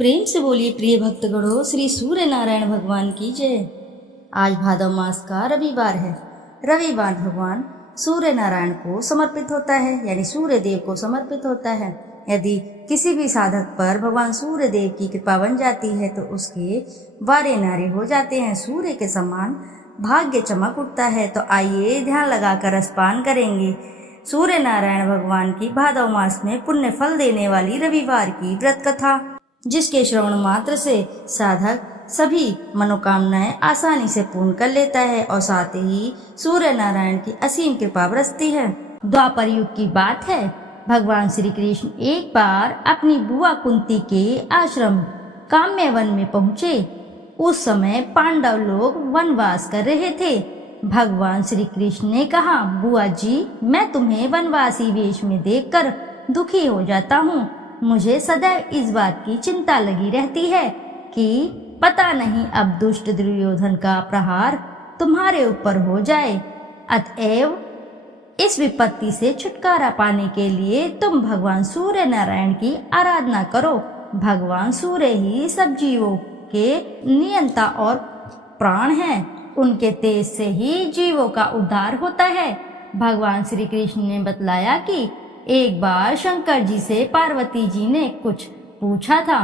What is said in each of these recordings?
प्रेम से बोलिए प्रिय भक्तगणों, श्री सूर्य नारायण भगवान की जय। आज भादव मास का रविवार है। रविवार भगवान सूर्य नारायण को समर्पित होता है, यानी सूर्य देव को समर्पित होता है। यदि किसी भी साधक पर भगवान सूर्य देव की कृपा बन जाती है तो उसके वारे नारे हो जाते हैं, सूर्य के समान भाग्य चमक उठता है। तो आइए ध्यान लगाकर रसपान करेंगे सूर्य नारायण भगवान की भादव मास में पुण्य फल देने वाली रविवार की व्रत कथा, जिसके श्रवण मात्र से साधक सभी मनोकामनाएं आसानी से पूर्ण कर लेता है और साथ ही सूर्य नारायण की असीम कृपा बरसती है। द्वापर युग की बात है। भगवान श्री कृष्ण एक बार अपनी बुआ कुंती के आश्रम काम्यवन में पहुँचे। उस समय पांडव लोग वनवास कर रहे थे। भगवान श्री कृष्ण ने कहा, बुआ जी, मैं तुम्हें वनवासी वेश में देखकर दुखी हो जाता हूँ। मुझे सदैव इस बात की चिंता लगी रहती है कि पता नहीं अब दुष्ट दुर्योधन का प्रहार तुम्हारे ऊपर हो जाए। अतएव इस विपत्ति से छुटकारा पाने के लिए तुम भगवान सूर्य नारायण की आराधना करो। भगवान सूर्य ही सब जीवों के नियंता और प्राण हैं। उनके तेज से ही जीवों का उद्धार होता है। भगवान श्री कृष्ण ने बतलाया कि एक बार शंकर जी से पार्वती जी ने कुछ पूछा था,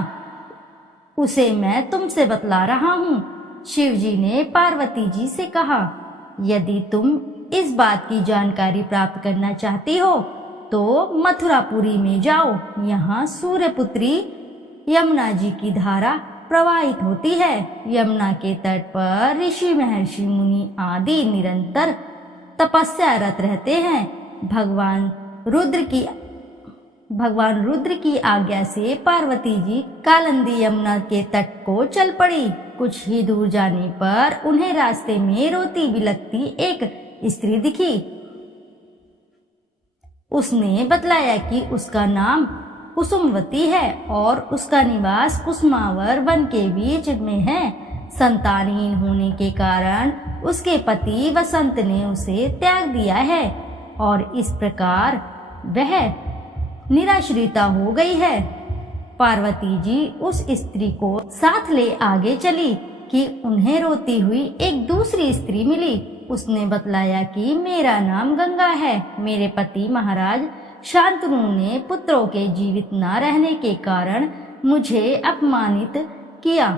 उसे मैं तुमसे बतला रहा हूँ। शिव जी ने पार्वती जी से कहा, यदि तुम इस बात की जानकारी प्राप्त करना चाहती हो तो मथुरापुरी में जाओ। यहाँ सूर्यपुत्री यमुना जी की धारा प्रवाहित होती है। यमुना के तट पर ऋषि महर्षि मुनि आदि निरंतर तपस्यारत रहते हैं। भगवान रुद्र की आज्ञा से पार्वती जी कालिंदी यमुना के तट को चल पड़ी। कुछ ही दूर जाने पर उन्हें रास्ते में रोती बिलखती एक स्त्री दिखी। उसने बतलाया कि उसका नाम कुसुमवती है और उसका निवास कुसुमावर वन के बीच में है। संतानहीन होने के कारण उसके पति वसंत ने उसे त्याग दिया है और इस प्रकार वह निराश्रिता हो गई है। पार्वती जी उस स्त्री को साथ ले आगे चली कि उन्हें रोती हुई एक दूसरी स्त्री मिली। उसने बतलाया कि मेरा नाम गंगा है। मेरे पति महाराज शांतनु ने पुत्रों के जीवित न रहने के कारण मुझे अपमानित किया,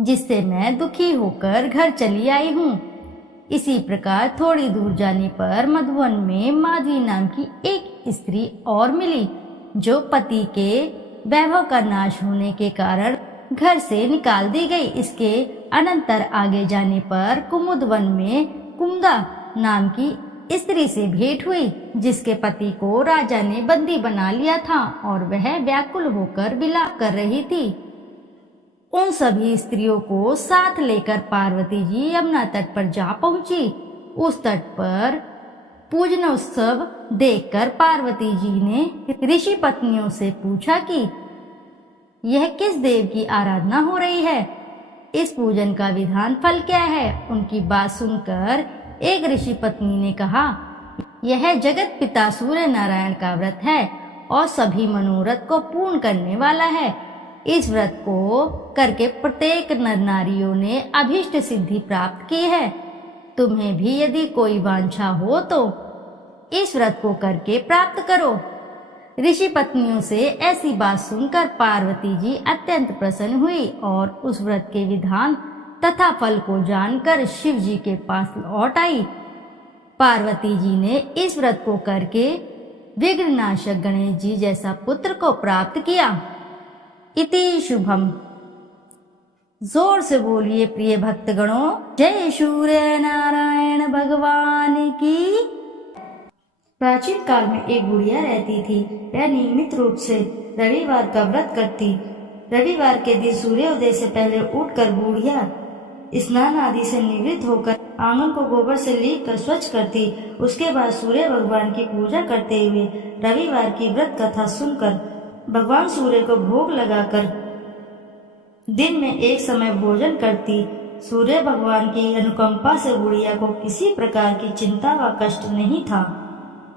जिससे मैं दुखी होकर घर चली आई हूँ। इसी प्रकार थोड़ी दूर जाने पर मधुवन में माधवी नाम की एक स्त्री और मिली, जो पति के वैभव का नाश होने के कारण घर से निकाल दी गई। इसके अनंतर आगे जाने पर कुमुदवन में कुमुदा नाम की स्त्री से भेंट हुई, जिसके पति को राजा ने बंदी बना लिया था और वह व्याकुल होकर विलाप कर रही थी। उन सभी स्त्रियों को साथ लेकर पार्वती जी यमुना तट पर जा पहुंची। उस तट पर पूजन उत्सव देखकर पार्वती जी ने ऋषि पत्नियों से पूछा कि यह किस देव की आराधना हो रही है, इस पूजन का विधान फल क्या है। उनकी बात सुनकर एक ऋषि पत्नी ने कहा, यह जगत पिता सूर्य नारायण का व्रत है और सभी मनोरथ को पूर्ण करने वाला है। इस व्रत को करके प्रत्येक नर नारियों ने अभीष्ट सिद्धि प्राप्त की है। तुम्हें भी यदि कोई वांछा हो तो इस व्रत को करके प्राप्त करो। ऋषि पत्नियों से ऐसी बात सुनकर पार्वती जी अत्यंत प्रसन्न हुई और उस व्रत के विधान तथा फल को जानकर शिव जी के पास लौट आई। पार्वती जी ने इस व्रत को करके विघ्ननाशक गणेश जी जैसा पुत्र को प्राप्त किया। इति शुभम। जोर से बोलिए प्रिय भक्तगणों, जय सूर्य नारायण भगवान की। प्राचीन काल में एक बुढ़िया रहती थी। वह नियमित रूप से रविवार का व्रत करती। रविवार के दिन सूर्योदय से पहले उठकर बुढ़िया स्नान आदि से निवृत्त होकर आंगन को गोबर से लीप कर स्वच्छ करती। उसके बाद सूर्य भगवान की पूजा करते हुए रविवार की व्रत कथा सुनकर भगवान सूर्य को भोग लगाकर दिन में एक समय भोजन करती। सूर्य भगवान की अनुकंपा से बुढ़िया को किसी प्रकार की चिंता व कष्ट नहीं था।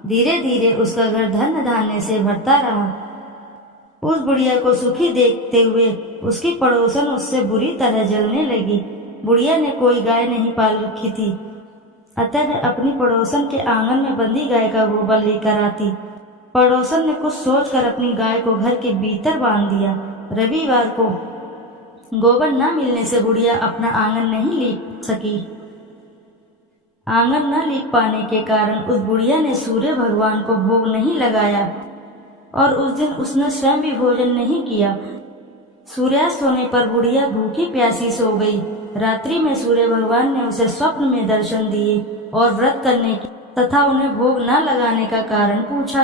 धीरे धीरे उसका घर धन धान्य से भरता रहा। उस बुढ़िया को सुखी देखते हुए उसकी पड़ोसन उससे बुरी तरह जलने लगी। बुढ़िया ने कोई गाय नहीं पाल रखी थी, अतः वह अपनी पड़ोसन के आंगन में बंधी गाय का गोबर लेकर आती। पड़ोसन ने कुछ सोचकर अपनी गाय को घर के भीतर बांध दिया। रविवार को गोबर न मिलने से बुढ़िया अपना आंगन नहीं लीप सकी। आंगन न लीप पाने के कारण उस बुढ़िया ने सूर्य भगवान को भोग नहीं लगाया और उस दिन उसने स्वयं भी भोजन नहीं किया। सूर्यास्त होने पर बुढ़िया भूखी प्यासी सो गई। रात्रि में सूर्य भगवान ने उसे स्वप्न में दर्शन दिए और व्रत करने की तथा उन्हें भोग न लगाने का कारण पूछा।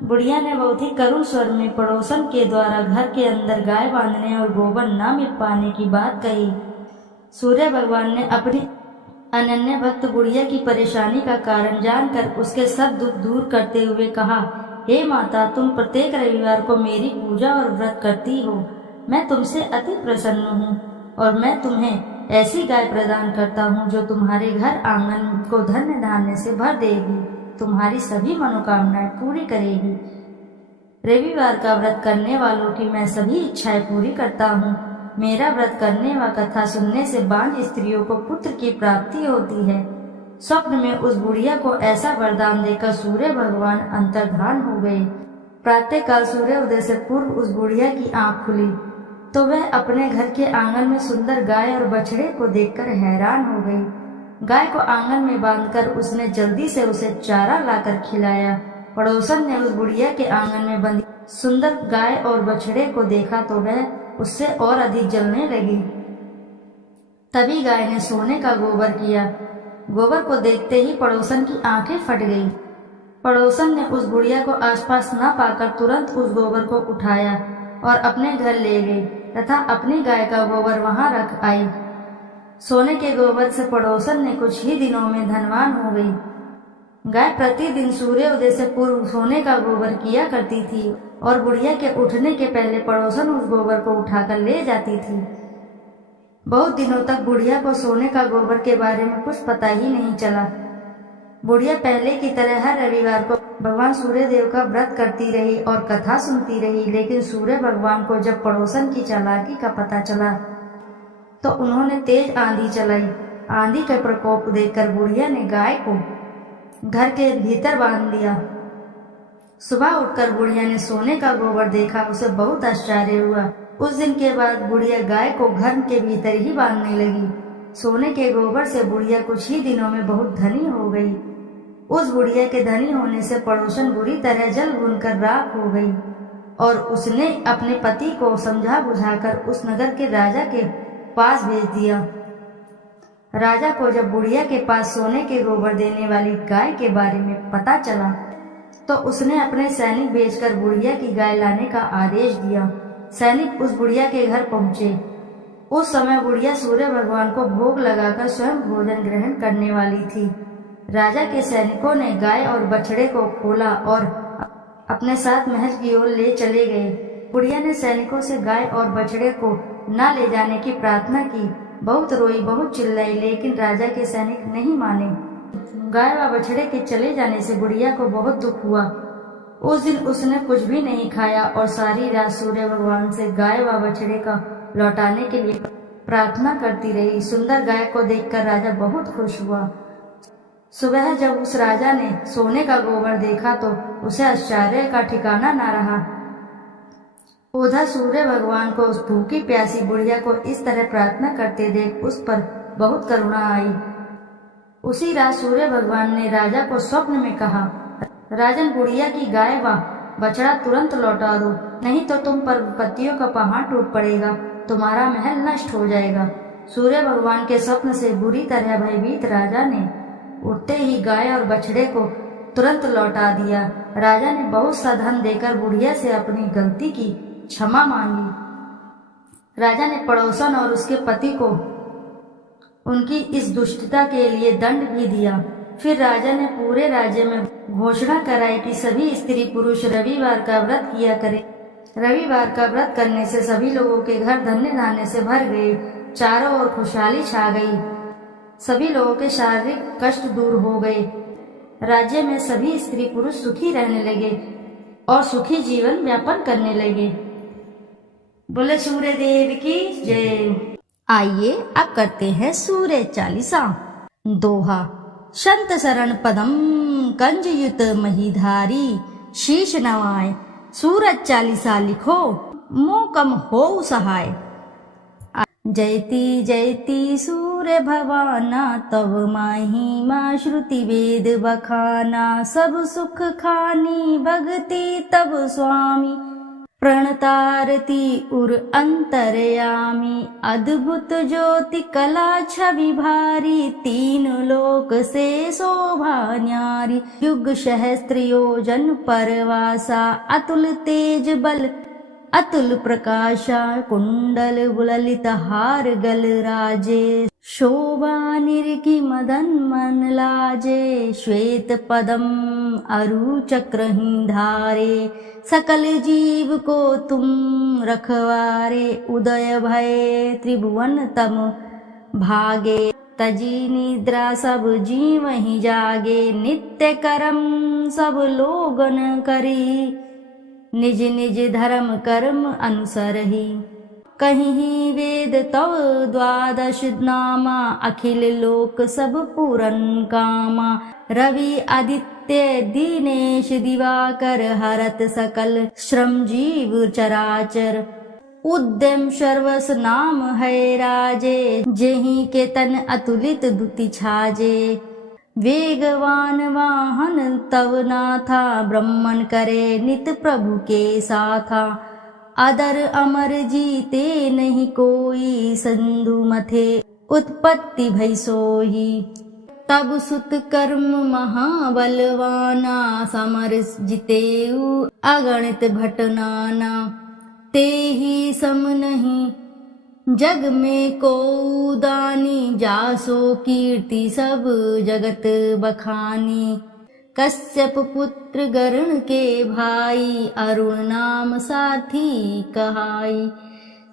बुढ़िया ने बहुत ही करुण स्वर में पड़ोसन के द्वारा घर के अंदर गाय बांधने और गोबर न मिल पाने की बात कही। सूर्य भगवान ने अपनी अनन्य भक्त बुढ़िया की परेशानी का कारण जानकर उसके सब दुख दूर करते हुए कहा, हे माता, तुम प्रत्येक रविवार को मेरी पूजा और व्रत करती हो। मैं तुमसे अति प्रसन्न हूँ और मैं तुम्हें ऐसी गाय प्रदान करता हूँ जो तुम्हारे घर आंगन को धन्य धान्य से भर देगी, तुम्हारी सभी मनोकामनाएं पूरी करेगी। रविवार का व्रत करने वालों की मैं सभी इच्छाएं पूरी करता हूँ। मेरा व्रत करने व कथा सुनने से बांझ स्त्रियों को पुत्र की प्राप्ति होती है। स्वप्न में उस बुढ़िया को ऐसा वरदान देकर सूर्य भगवान अंतर्धान हो गए। प्रातः काल सूर्योदय से पूर्व उस बुढ़िया की आंख खुली तो वह अपने घर के आंगन में सुंदर गाय और बछड़े को देखकर हैरान हो गई। गाय को आंगन में बांधकर उसने जल्दी से उसे चारा लाकर खिलाया। पड़ोसन ने उस बुढ़िया के आंगन में बंधी सुंदर गाय और बछड़े को देखा तो वह उससे और अधिक जलने लगी। तभी गाय ने सोने का गोबर किया। गोबर को देखते ही पड़ोसन की आंखें फट गई। पड़ोसन ने उस बुढ़िया को आसपास न पाकर तुरंत उस गोबर को उठाया और अपने घर ले गई तथा अपनी गाय का गोबर वहां रख आई। सोने के गोबर से पड़ोसन ने कुछ ही दिनों में धनवान हो गई। गाय प्रतिदिन सूर्योदय से पूर्व सोने का गोबर किया करती थी और बुढ़िया के उठने के पहले पड़ोसन उस गोबर को उठाकर ले जाती थी। बहुत दिनों तक बुढ़िया को सोने का गोबर के बारे में कुछ पता ही नहीं चला। बुढ़िया पहले की तरह हर रविवार को भगवान सूर्य देव का व्रत करती रही और कथा सुनती रही, लेकिन सूर्य भगवान को जब पड़ोसन की चालाकी का पता चला तो उन्होंने तेज आंधी चलाई। आंधी का प्रकोप देखकर बुढ़िया ने गाय को घर के भीतर बांध दिया। सुबह उठकर बुढ़िया ने सोने का गोबर देखा, उसे बहुत आश्चर्य हुआ। उस दिन के बाद बुढ़िया गाय को घर के भीतर ही बांधने लगी। सोने के गोबर से बुढ़िया कुछ ही दिनों में बहुत धनी हो गई। उस बुढ़िया के धनी होने से पड़ोसन बुरी तरह जल भूनकर राख हो गई और उसने अपने पति को समझा बुझाकर उस नगर के राजा के पास भेज दिया। राजा को जब बुढ़िया के पास सोने के गोबर देने वाली गाय के बारे में पता चला तो उसने अपने सैनिक भेजकर बुढ़िया की गाय लाने का आदेश दिया। सैनिक उस बुढ़िया के घर पहुंचे। उस समय बुढ़िया सूर्य भगवान को भोग लगाकर स्वयं भोजन ग्रहण करने वाली थी। राजा के सैनिकों ने गाय और बछड़े को खोला और अपने साथ महल की ओर ले चले गए। बुढ़िया ने सैनिकों से गाय और बछड़े को न ले जाने की प्रार्थना की। बहुत रोई, बहुत चिल्लाई, लेकिन राजा के सैनिक नहीं माने। गाय व बछड़े के चले जाने से बुढ़िया को बहुत दुख हुआ। उस दिन उसने कुछ भी नहीं खाया और सारी रात सूर्य भगवान से गाय व बछड़े का लौटाने के लिए प्रार्थना करती रही। सुंदर गाय को देखकर राजा बहुत खुश हुआ। सुबह जब उस राजा ने सोने का गोबर देखा तो उसे आश्चर्य का ठिकाना न रहा। उधर सूर्य भगवान को उस भूखी प्यासी बुढ़िया को इस तरह प्रार्थना करते देख उस पर बहुत करुणा आई। उसी रात सूर्य भगवान ने राजा को स्वप्न में कहा, राजन, बुढ़िया की गाय व बछड़ा तुरंत लौटा दो, नहीं तो तुम पर विपत्तियों का पहाड़ टूट पड़ेगा, तुम्हारा महल नष्ट हो जाएगा। सूर्य भगवान के स्वप्न से बुरी तरह भयभीत राजा ने उठते ही गाय और बछड़े को तुरंत लौटा दिया। राजा ने बहुत सा धन देकर बुढ़िया से अपनी गलती की क्षमा मांगी। राजा ने पड़ोसन और उसके पति को उनकी इस दुष्टता के लिए दंड भी दिया। फिर राजा ने पूरे राज्य में घोषणा कराई कि सभी स्त्री पुरुष रविवार का व्रत किया करें। रविवार का व्रत करने से सभी लोगों के घर धन्य धान्य से भर गए। चारों ओर खुशहाली छा गई। सभी लोगों के शारीरिक कष्ट दूर हो गए। राज्य में सभी स्त्री पुरुष सुखी रहने लगे और सुखी जीवन व्यापन करने लगे। बोले सूर्य देव की जय। आइए अब करते हैं सूर्य चालीसा। दोहा। संत शरण पदम कंजयुत महीधारी, शीश नवाए सूरज चालीसा लिखो, मोह कम हो सहाय। जयति जयति सूर्य भवाना, तव महिमा श्रुति वेद बखाना। सब सुख खानी भगति तब स्वामी, प्रणतारती उर अंतरयामी। अद्भुत ज्योति कला छवि भारी, तीन लोक से शोभा न्यारी। युग सहस्त्र योजन परवासा, अतुल तेज बल अतुल प्रकाशा। कुंडल बुललित हार गल राजे, शोभा निरखी मदन मन लाजे। श्वेत पदम अरु चक्रही धारे, सकल जीव को तुम रखवारे। उदय भय त्रिभुवन तम भागे, तजी निद्रा सब जीव ही जागे। नित्य कर्म सब लोगन करी, निज निज धर्म कर्म अनुसरहि। कहीं वेद तव द्वादश नामा, अखिल लोक सब पूरन कामा। रवि आदित्य दिनेश दिवाकर, हरत सकल श्रम जीव चराचर। उद्यम सर्वस नाम है राजे, जेहि के तन अतुलित दुति छाजे। वेगवान वाहन तव नाथा, ब्रह्मन करे नित प्रभु के साथा। अदर अमर जीते नहीं कोई, सिंधु मथे उत्पत्ति भई सोही। तब सुत कर्म महाबलवाना, समर जितेऊ अगणित भट नाना। ते ही सम नहीं जग में को दानी, जासो कीर्ति सब जगत बखानी। कश्यप पुत्र गरुण के भाई, अरुण नाम साथी कहाई।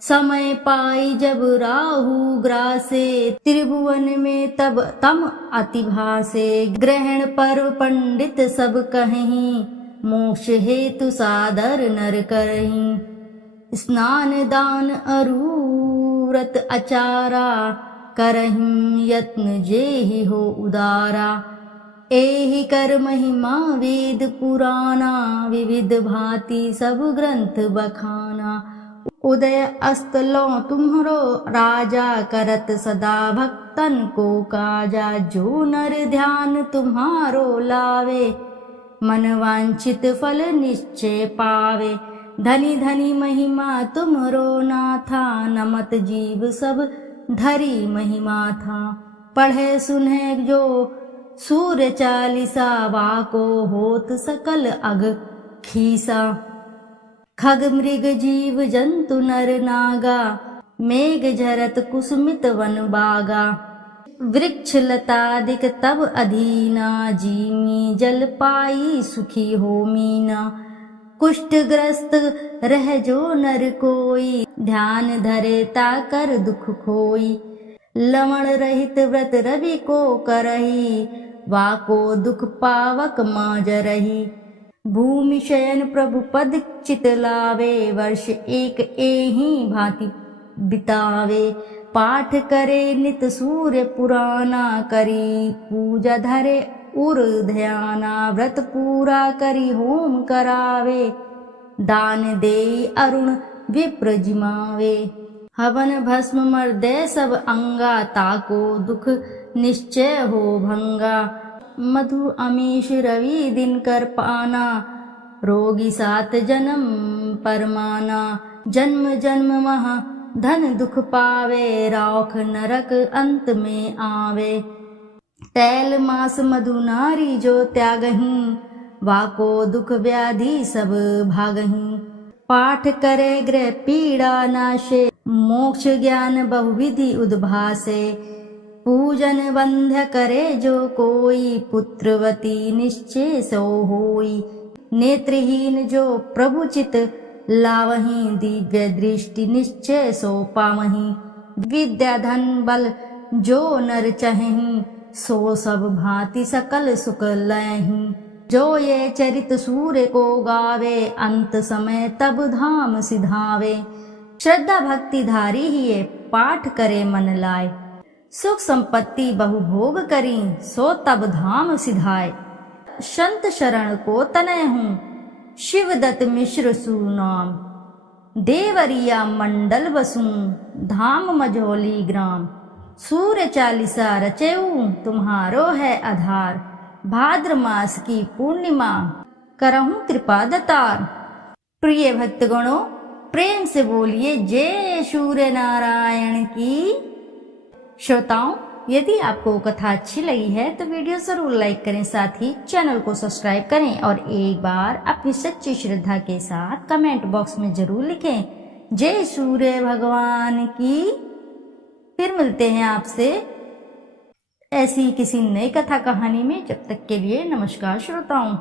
समय पाई जब राहु ग्रासे, त्रिभुवन में तब तम अति भासे। ग्रहण पर्व पंडित सब कहीं, मोक्ष हेतु सादर नर करहीं। स्नान दान अरु व्रत आचारा, करहिं यत्न जेहि हो उदारा। एहि कर महिमा वेद पुराना, विविध भांति सब ग्रंथ बखाना। उदय अस्त लो तुम्हरो राजा, करत सदा भक्तन को काजा। जो नर ध्यान तुम्हारो लावे, मन वांछित फल निश्चय पावे। धनी धनी महिमा तुमरो नाथा, नमत जीव सब धरी महिमा था। पढ़े सुने जो सूर्य चालीसा, वाको होत सकल अग खीसा। खग मृग जीव जंतु नर नागा, मेघ झरत कुसुमित वन बागा। वृक्ष लतादिक तब अधीना, जीमी जल पाई सुखी हो मीना। कुष्ठ ग्रस्त रह जो नर कोई, ध्यान धरे ताकर दुख खोई। लवण रहित व्रत रवि को करही, वाको दुख पावक माज रही। भूमि शयन प्रभु पद चित लावे, वर्ष एक एहि भांति बितावे। पाठ करे नित सूर्य पुराना, करी पूजा धरे उर ध्याना। व्रत पूरा करी होम करावे, दान दे अरुण विप्र जिमावे। हवन भस्म मर्दे सब अंगा, ताको दुख निश्चय हो भंगा। मधु अमीश रवि दिन कर पाना, रोगी सात जन्म परमाना। जन्म जन्म महा धन दुख पावे, रौख नरक अंत में आवे। तैल मास मधु नारी जो त्यागहीं, वाको दुख व्याधि सब भागहीं। पाठ करे गृह पीड़ा नाशे, मोक्ष ज्ञान बहुविधि उद्भासे। पूजन बंध्य करे जो कोई, पुत्रवती निश्चय सो होई। नेत्रहीन जो प्रभु चित लावहीं, दिव्य दृष्टि निश्चय सो पावहीं। विद्या धन बल जो नर चाहेहीं, सो सब भांति सकल सुख लयहीं। जो ये चरित सूर्य को गावे, अंत समय तब धाम सिधावे। श्रद्धा भक्ति धारी ही ये पाठ करे मन लाए। सुख संपत्ति बहु भोग करी सो तब धाम सिधाए। संत शरण को तनय हूँ शिवदत्त मिश्र सुनाम। देवरिया मंडल बसूं धाम मझौली ग्राम। सूर्य चालीसा रचेऊ तुम्हारो है आधार। भाद्र मास की पूर्णिमा करहूं कृपा दतार। प्रिय भक्तगणों, प्रेम से बोलिए जय सूर्य नारायण की। श्रोताओं, यदि आपको कथा अच्छी लगी है तो वीडियो जरूर लाइक करें, साथ ही चैनल को सब्सक्राइब करें और एक बार अपनी सच्ची श्रद्धा के साथ कमेंट बॉक्स में जरूर लिखें जय सूर्य भगवान की। फिर मिलते हैं आपसे ऐसी किसी नई कथा कहानी में। जब तक के लिए नमस्कार श्रोताओं।